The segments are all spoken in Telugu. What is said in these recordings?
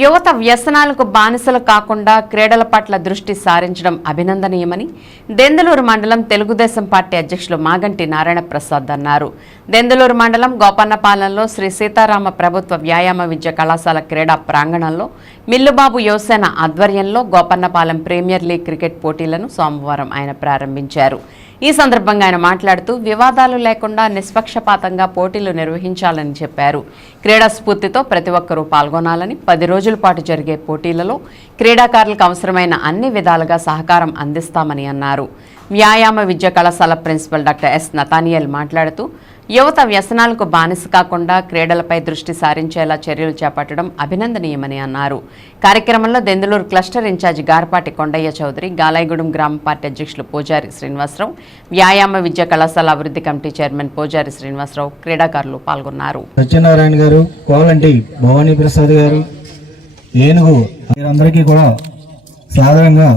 యువత వ్యసనాలకు బానిసలు కాకుండా క్రీడల పట్ల దృష్టి సారించడం అభినందనీయమని దెందలూరు మండలం తెలుగుదేశం పార్టీ అధ్యక్షులు మాగంటి నారాయణ ప్రసాద్ అన్నారు. దెందలూరు మండలం గోపన్నపాలెంలో శ్రీ సీతారామ ప్రభుత్వ వ్యాయామ విద్య కళాశాల క్రీడా ప్రాంగణంలో మిల్లుబాబు యువసేన ఆధ్వర్యంలో గోపన్నపాలెం ప్రీమియర్ లీగ్ క్రికెట్ పోటీలను సోమవారం ఆయన ప్రారంభించారు. ఈ సందర్భంగా ఆయన మాట్లాడుతూ వివాదాలు లేకుండా నిష్పక్షపాతంగా పోటీలు నిర్వహించాలని చెప్పారు. క్రీడా స్ఫూర్తితో ప్రతి ఒక్కరూ పాల్గొనాలని పది రోజుల పాటు జరిగే పోటీలలో క్రీడాకారులకు అవసరమైన అన్ని విధాలుగా సహకారం అందిస్తామని అన్నారు. వ్యాయామ విద్య కళాశాల ప్రిన్సిపల్ డాక్టర్ ఎస్ నతానియల్ మాట్లాడుతూ యువత వ్యసనాలకు బానిస కాకుండా క్రీడలపై దృష్టి సారించేలా చర్యలు చేపట్టడం అభినందనీయమని అన్నారు. కార్యక్రమంలో Denduluru cluster in charge Garpati Kondaiah Chowdary Galayagudem గ్రామ పార్టీ అధ్యక్షులు పూజారి శ్రీనివాసరావు వ్యాయామ విద్య కళాశాల అభివృద్ధి కమిటీ చైర్మన్ పూజారి శ్రీనివాసరావు క్రీడాకారులు పాల్గొన్నారు. సత్యనారాయణ గారు కోలంటి భవానీ ప్రసాద్ గారు ఏనుగు కూడా సాధారణంగా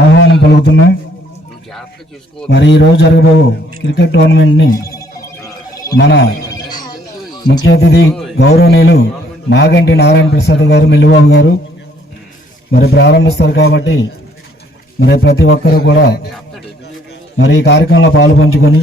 ఆహ్వానం పలుకుతున్నాం మరి ఈ రోజు జరగబో క్రికెట్ టోర్నమెంట్ని మన ముఖ్య అతిథి గౌరవనీయులు మాగంటి నారాయణ ప్రసాద్ గారు మిల్లుబాబు గారు మరి ప్రారంభిస్తారు కాబట్టి మరి ప్రతి ఒక్కరూ కూడా మరి ఈ కార్యక్రమంలో పాలు పంచుకొని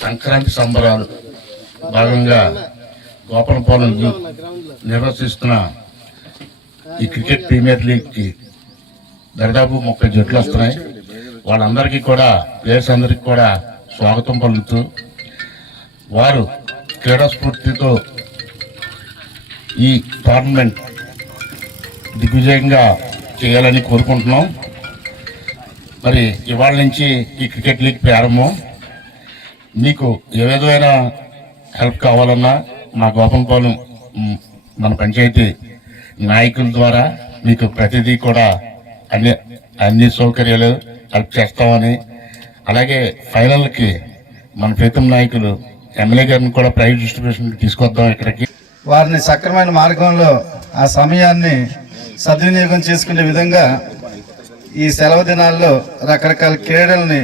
సంక్రాంతి సంబరాలు భాగంగా గోపాలపాలెం నిర్వహిస్తున్న ఈ క్రికెట్ ప్రీమియర్ లీగ్కి దాదాపు ముప్పై జట్లు వస్తున్నాయి. వాళ్ళందరికీ కూడా ప్లేయర్స్ అందరికీ కూడా స్వాగతం పలుకుతూ వారు క్రీడాస్ఫూర్తితో ఈ టోర్నమెంట్ దిగ్విజయంగా చేయాలని కోరుకుంటున్నాం. మరి ఇవాళ నుంచి ఈ క్రికెట్ లీగ్ ప్రారంభం. మీకు ఏ విధమైన హెల్ప్ కావాలన్నా మా గోపంపాలెం మన పంచాయతీ నాయకుల ద్వారా మీకు ప్రతిదీ కూడా అన్ని అన్ని సౌకర్యాలు హెల్ప్ చేస్తామని అలాగే ఫైనల్కి మన ప్రీతం నాయకులు ఎమ్మెల్యే గారిని కూడా ప్రైవేట్ డిస్ట్రిబ్యూషన్ తీసుకొద్దాం ఇక్కడికి. వారిని సక్రమైన మార్గంలో ఆ సమయాన్ని సద్వినియోగం చేసుకునే విధంగా ఈ సెలవు దినాల్లో రకరకాల క్రీడల్ని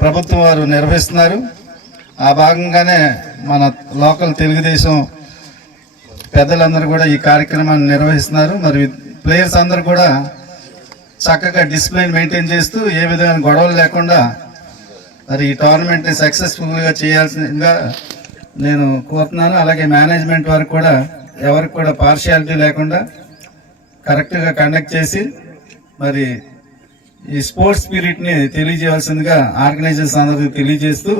ప్రభుత్వం వారు నిర్వహిస్తున్నారు. ఆ భాగంగానే మన లోకల్ తెలుగుదేశం పెద్దలందరూ కూడా ఈ కార్యక్రమాన్ని నిర్వహిస్తున్నారు. మరి ప్లేయర్స్ అందరూ కూడా చక్కగా డిసిప్లిన్ మెయింటైన్ చేస్తూ ఏ విధమైన గొడవలు లేకుండా మరి ఈ టోర్నమెంట్ని సక్సెస్ఫుల్గా చేయాల్సిందిగా నేను కోరుతున్నాను. అలాగే మేనేజ్మెంట్ వారికి కూడా ఎవరికి కూడా పార్షియాలిటీ లేకుండా కరెక్ట్గా కండక్ట్ చేసి మరి ఈ స్పోర్ట్స్ స్పిరిట్ని తెలియజేయాల్సిందిగా ఆర్గనైజర్స్ అందరికీ తెలియజేస్తూ